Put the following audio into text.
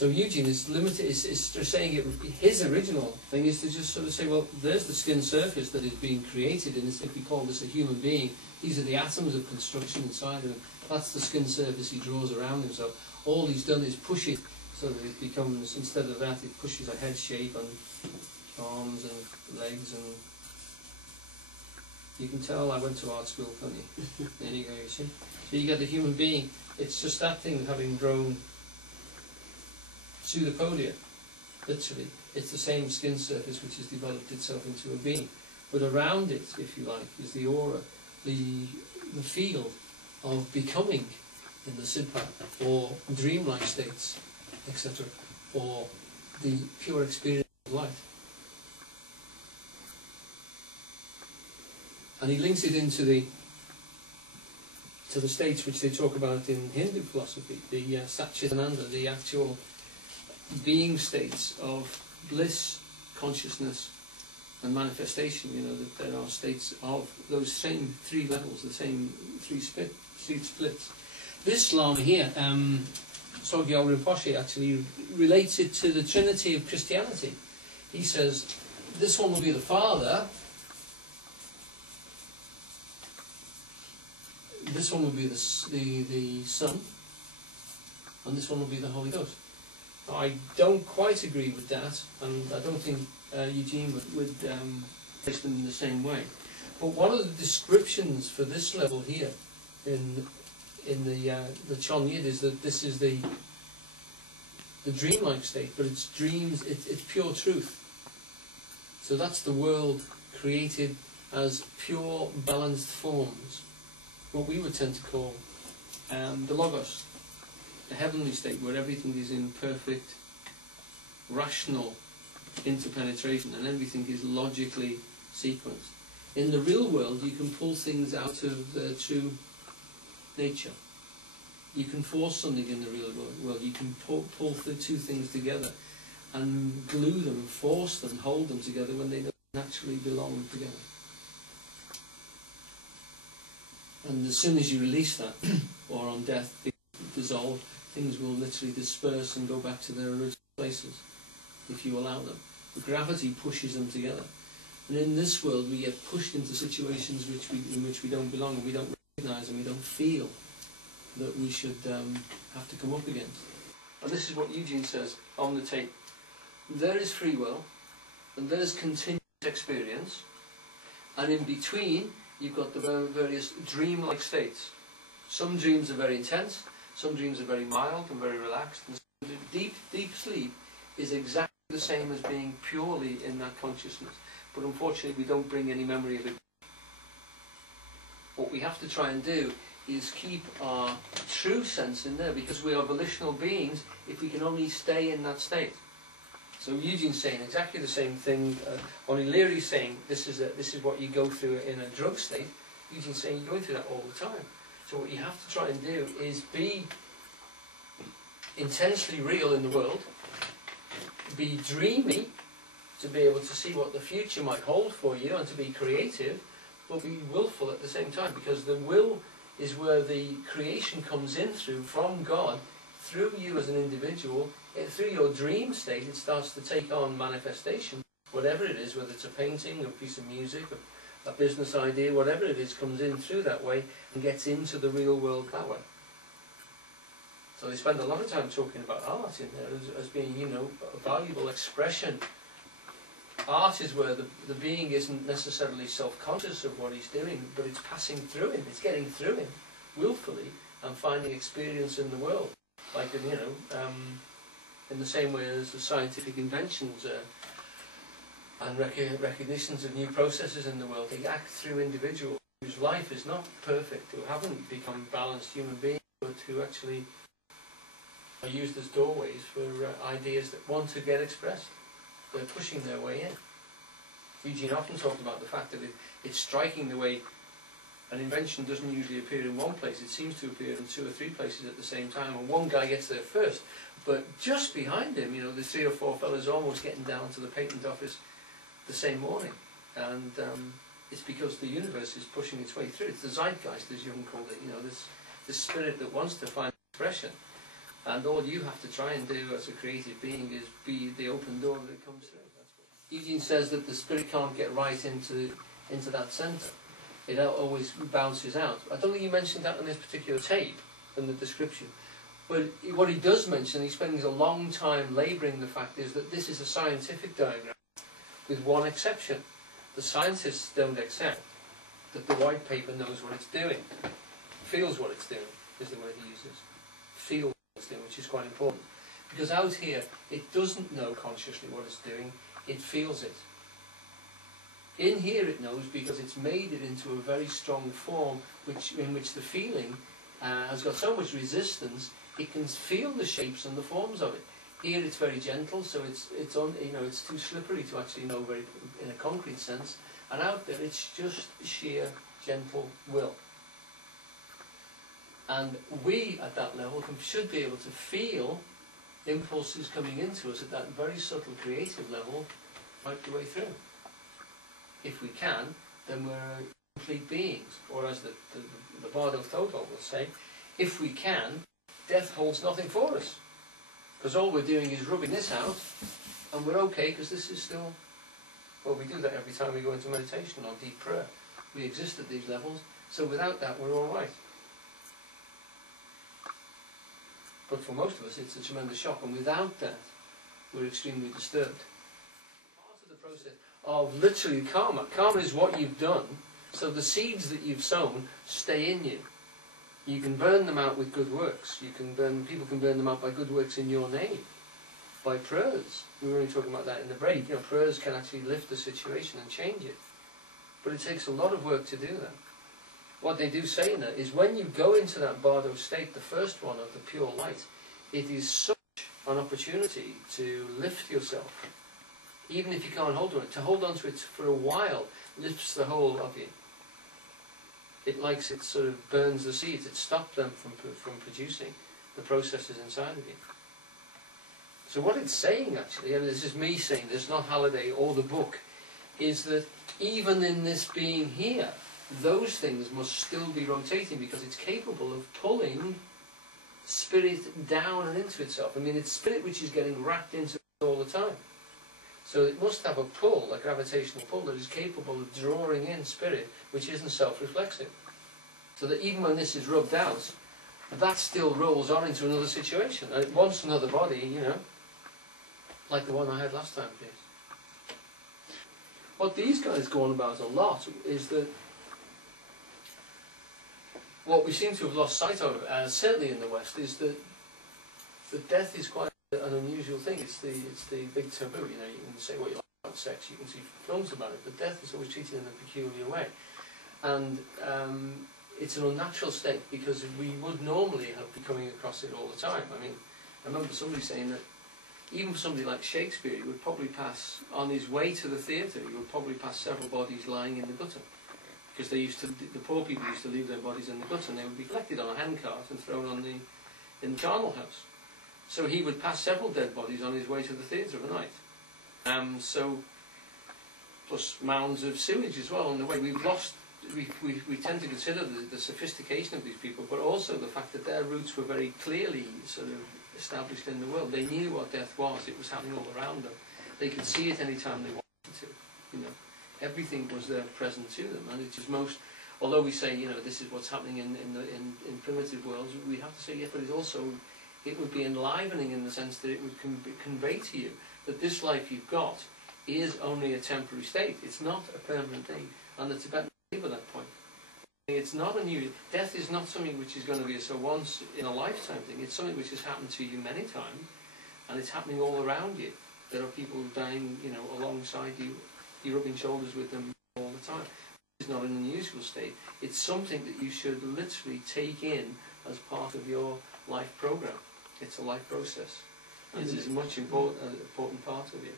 So Eugene is limited, is just saying it, his original thing is to just sort of say, well, there's the skin surface that is being created, and if we call this a human being, these are the atoms of construction inside of him. That's the skin surface he draws around him. So all he's done is push it so that it becomes, instead of that, it pushes a head shape and arms and legs, and you can tell I went to art school, can't you? There you go, you see. So you get the human being, it's just that thing having grown pseudopodia, literally. It's the same skin surface which has developed itself into a being. But around it, if you like, is the aura, the field of becoming in the Siddha, or dreamlike states, etc., or the pure experience of life. And he links it into the states which they talk about in Hindu philosophy, the Satchitananda, the actual being states of bliss, consciousness, and manifestation. You know, that there are states of those same three levels, the same three splits. This Lama here, Sogyal Rinpoche, actually relates it to the Trinity of Christianity. He says, this one will be the Father, this one will be the Son, and this one will be the Holy Ghost. I don't quite agree with that, and I don't think Eugene would place them in the same way. But one of the descriptions for this level here in the Chon Yid is that this is the dreamlike state, but it's dreams, it's pure truth. So that's the world created as pure, balanced forms, what we would tend to call the Logos, the heavenly state where everything is in perfect, rational interpenetration and everything is logically sequenced. In the real world, you can pull things out of their true nature. You can force something in the real world. You can pull the two things together and glue them, force them, hold them together when they don't naturally belong together. And as soon as you release that, or on death, they dissolve, things will literally disperse and go back to their original places, if you allow them. The gravity pushes them together. And in this world, we get pushed into situations in which we don't belong, and we don't recognise and we don't feel that we should have to come up against. And this is what Eugene says on the tape. There is free will, and there is continuous experience, and in between, you've got the various dream-like states. Some dreams are very intense, some dreams are very mild and very relaxed, and deep sleep is exactly the same as being purely in that consciousness. But unfortunately, we don't bring any memory of it. What we have to try and do is keep our true sense in there, because we are volitional beings if we can only stay in that state. So Eugene's saying exactly the same thing, only Leary's saying this is what you go through in a drug state. Eugene's saying you're going through that all the time. So what you have to try and do is be intensely real in the world, be dreamy to be able to see what the future might hold for you and to be creative, but be willful at the same time, because the will is where the creation comes in through, from God, through you as an individual. Through your dream state, it starts to take on manifestation, whatever it is, whether it's a painting, a piece of music, a business idea, whatever it is, comes in through that way and gets into the real world that way. So they spend a lot of time talking about art in there as being, you know, a valuable expression. Art is where the being isn't necessarily self-conscious of what he's doing, but it's passing through him, it's getting through him willfully and finding experience in the world. Like, you know, in the same way as the scientific inventions and recognitions of new processes in the world, they act through individuals whose life is not perfect, who haven't become balanced human beings, but who actually are used as doorways for ideas that want to get expressed. They're pushing their way in. Eugene often talked about the fact that it's striking the way an invention doesn't usually appear in one place. It seems to appear in 2 or 3 places at the same time, and one guy gets there first, but just behind him, you know, the 3 or 4 fellas almost getting down to the patent office the same morning. And it's because the universe is pushing its way through. It's the zeitgeist, as Jung called it, you know, this spirit that wants to find expression. And all you have to try and do as a creative being is be the open door that it comes through. That's what Eugene says, that the spirit can't get right into that centre. It always bounces out. I don't think you mentioned that on this particular tape in the description. But what he does mention, he spends a long time labouring the fact, is that this is a scientific diagram with one exception. The scientists don't accept that the white paper knows what it's doing. Feels what it's doing, is the word he uses. Feels what it's doing, which is quite important. Because out here, it doesn't know consciously what it's doing, it feels it. In here it knows because it's made it into a very strong form in which the feeling has got so much resistance, it can feel the shapes and the forms of it. Here it's very gentle, so it's too slippery to actually know very in a concrete sense. And out there it's just sheer gentle will. And we at that level should be able to feel impulses coming into us at that very subtle creative level right the way through. If we can, then we're complete beings. Or as the Bardo Thodol will say, if we can, death holds nothing for us. Because all we're doing is rubbing this out, and we're okay because this is still... Well, we do that every time we go into meditation or deep prayer. We exist at these levels, so without that we're all right. But for most of us it's a tremendous shock, and without that we're extremely disturbed. Part of the process of literally karma. Karma is what you've done, so the seeds that you've sown stay in you. You can burn them out with good works. People can burn them out by good works in your name, by prayers. We were only talking about that in the break. You know, prayers can actually lift the situation and change it. But it takes a lot of work to do that. What they do say in that is when you go into that Bardo state, the first one of the pure light, it is such an opportunity to lift yourself. Even if you can't hold on it, to hold on to it for a while lifts the whole of you. It sort of burns the seeds, it stops them from producing the processes inside of you. So what it's saying actually, and this is me saying this, not Halliday or the book, is that even in this being here, those things must still be rotating because it's capable of pulling spirit down and into itself. I mean, it's spirit which is getting wrapped into it all the time. So it must have a pull, a gravitational pull, that is capable of drawing in spirit, which isn't self-reflexive. So that even when this is rubbed out, that still rolls on into another situation. And it wants another body, you know, like the one I had last time, please. What these guys go on about a lot is that what we seem to have lost sight of, certainly in the West, is that death is quite an unusual thing. It's the big taboo. You know, you can say what you like about sex, you can see films about it, but death is always treated in a peculiar way, and it's an unnatural state because we would normally have been coming across it all the time. I mean, I remember somebody saying that even for somebody like Shakespeare, he would probably pass on his way to the theatre. He would probably pass several bodies lying in the gutter. Because the poor people used to leave their bodies in the gutter, and they would be collected on a handcart and thrown in the charnel house. So he would pass several dead bodies on his way to the theatre of the night. Plus mounds of sewage as well on the way. We tend to consider the sophistication of these people, but also the fact that their roots were very clearly sort of established in the world. They knew what death was. It was happening all around them. They could see it any time they wanted to. You know. Everything was there present to them, and it's just although we say, you know, this is what's happening in primitive worlds, we have to say, yeah, but it would be enlivening in the sense that it would convey to you that this life you've got is only a temporary state. It's not a permanent thing, and the Tibetans believe at that point. It's not a new... Death is not something which is going to be a once in a lifetime thing. It's something which has happened to you many times, and it's happening all around you. There are people dying, you know, alongside you. You're rubbing shoulders with them all the time. It's not an unusual state. It's something that you should literally take in as part of your life program. It's a life process. And it's a much important part of you.